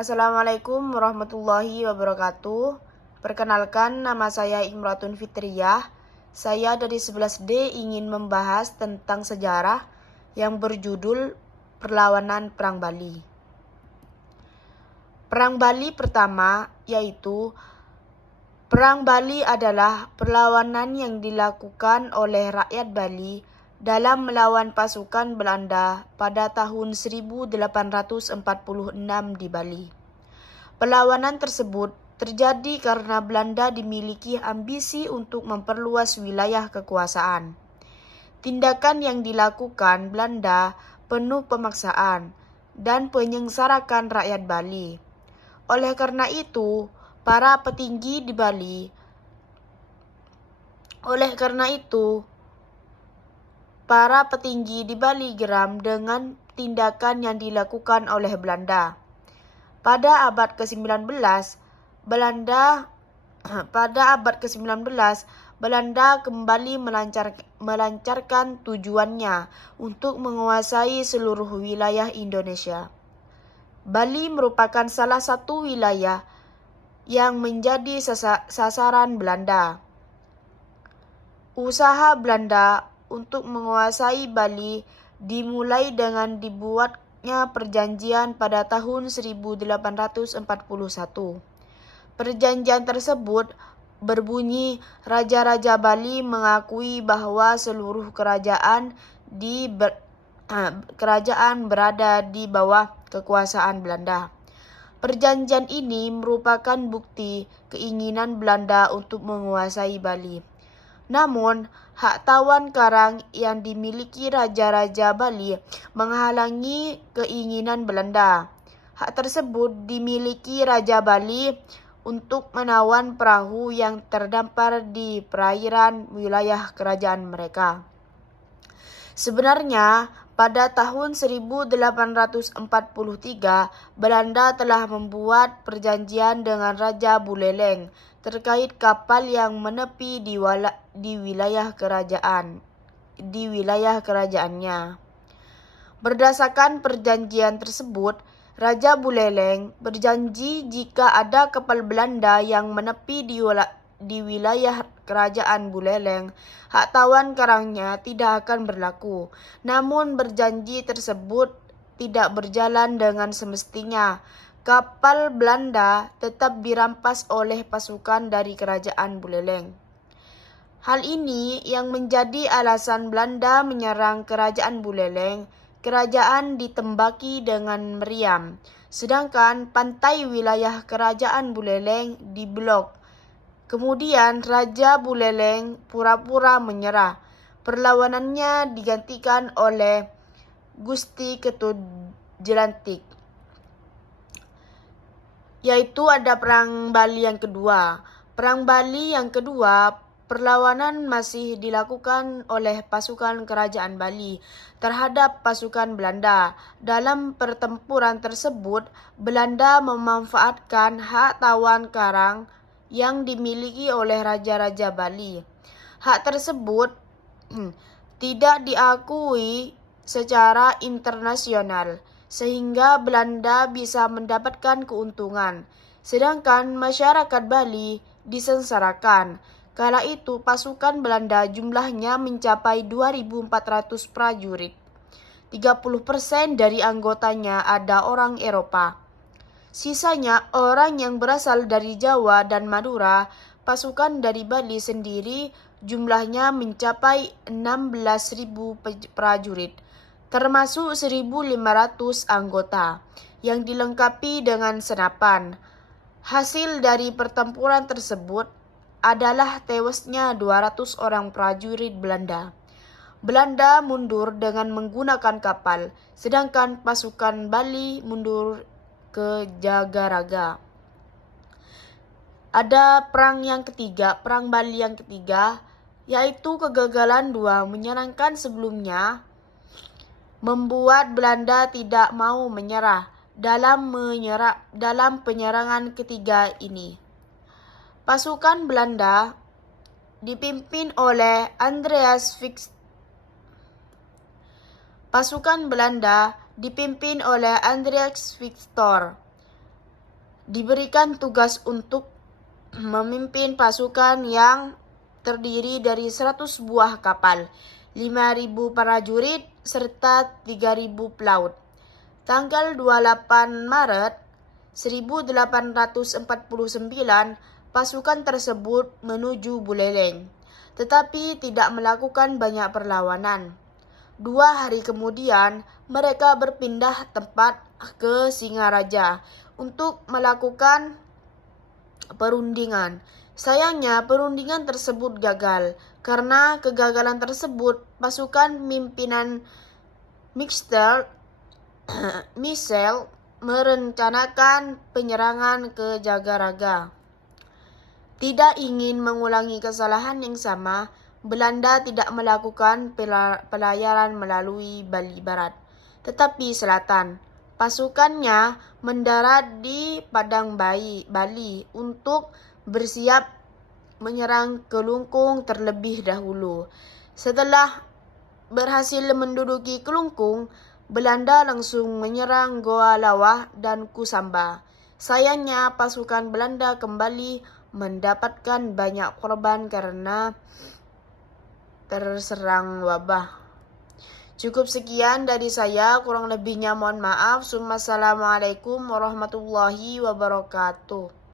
Assalamualaikum warahmatullahi wabarakatuh. Perkenalkan, nama saya Imratun Fitriyah. Saya dari 11D ingin membahas tentang sejarah yang berjudul Perlawanan Perang Bali. Perang Bali pertama yaitu Perang Bali adalah perlawanan yang dilakukan oleh rakyat Bali dalam melawan pasukan Belanda pada tahun 1846 di Bali. Perlawanan tersebut terjadi karena Belanda dimiliki ambisi untuk memperluas wilayah kekuasaan. Tindakan yang dilakukan Belanda penuh pemaksaan dan penyengsarakan rakyat Bali. Oleh karena itu, para petinggi di Bali geram dengan tindakan yang dilakukan oleh Belanda. Pada abad ke-19, Belanda kembali melancarkan tujuannya untuk menguasai seluruh wilayah Indonesia. Bali merupakan salah satu wilayah yang menjadi sasaran Belanda. Usaha Belanda untuk menguasai Bali dimulai dengan dibuatnya perjanjian pada tahun 1841. Perjanjian tersebut berbunyi Raja-Raja Bali mengakui bahwa seluruh kerajaan berada di bawah kekuasaan Belanda. Perjanjian ini merupakan bukti keinginan Belanda untuk menguasai Bali. Namun, hak tawan karang yang dimiliki Raja-Raja Bali menghalangi keinginan Belanda. Hak tersebut dimiliki Raja Bali untuk menawan perahu yang terdampar di perairan wilayah kerajaan mereka. Sebenarnya, pada tahun 1843, Belanda telah membuat perjanjian dengan Raja Buleleng terkait kapal yang menepi di wilayah kerajaannya. Berdasarkan perjanjian tersebut, Raja Buleleng berjanji jika ada kapal Belanda yang menepi di wilayah kerajaan Buleleng, hak tawan karangnya tidak akan berlaku. Namun berjanji tersebut tidak berjalan dengan semestinya. Kapal Belanda tetap dirampas oleh pasukan dari kerajaan Buleleng. Hal ini yang menjadi alasan Belanda menyerang kerajaan Buleleng. Kerajaan ditembaki dengan meriam, sedangkan pantai wilayah kerajaan Buleleng diblok. Kemudian Raja Buleleng pura-pura menyerah. Perlawanannya digantikan oleh Gusti Ketut Jelantik, yaitu ada Perang Bali yang kedua. Perang Bali yang kedua, perlawanan masih dilakukan oleh pasukan kerajaan Bali terhadap pasukan Belanda. Dalam pertempuran tersebut, Belanda memanfaatkan hak tawan karang yang dimiliki oleh Raja-Raja Bali. Hak tersebut tidak diakui secara internasional, sehingga Belanda bisa mendapatkan keuntungan, sedangkan masyarakat Bali disengsarakan. Kala itu pasukan Belanda jumlahnya mencapai 2.400 prajurit. 30% dari anggotanya ada orang Eropa. Sisanya orang yang berasal dari Jawa dan Madura. Pasukan dari Bali sendiri jumlahnya mencapai 16.000 prajurit, termasuk 1.500 anggota yang dilengkapi dengan senapan. Hasil dari pertempuran tersebut adalah tewasnya 200 orang prajurit Belanda. Belanda mundur dengan menggunakan kapal, sedangkan pasukan Bali mundur ke Jagaraga. Ada perang Bali yang ketiga, yaitu kegagalan dua menyenangkan sebelumnya membuat Belanda tidak mau menyerah dalam penyerangan ketiga ini. Pasukan Belanda dipimpin oleh Andreas Victor diberikan tugas untuk memimpin pasukan yang terdiri dari 100 buah kapal, 5.000 prajurit, serta 3.000 pelaut. Tanggal 28 Maret 1849, pasukan tersebut menuju Buleleng, tetapi tidak melakukan banyak perlawanan. 2 hari kemudian, mereka berpindah tempat ke Singaraja untuk melakukan perundingan. Sayangnya, perundingan tersebut gagal. Karena kegagalan tersebut, pasukan pimpinan Michel merencanakan penyerangan ke Jagaraga. Tidak ingin mengulangi kesalahan yang sama, Belanda tidak melakukan pelayaran melalui Bali Barat, tetapi selatan. Pasukannya mendarat di Padang Bali untuk bersiap menyerang Kelungkung terlebih dahulu. Setelah berhasil menduduki Kelungkung, Belanda langsung menyerang Goa Lawah dan Kusamba. Sayangnya, pasukan Belanda kembali mendapatkan banyak korban karena terserang wabah. Cukup sekian dari saya, kurang lebihnya mohon maaf. Assalamualaikum warahmatullahi wabarakatuh.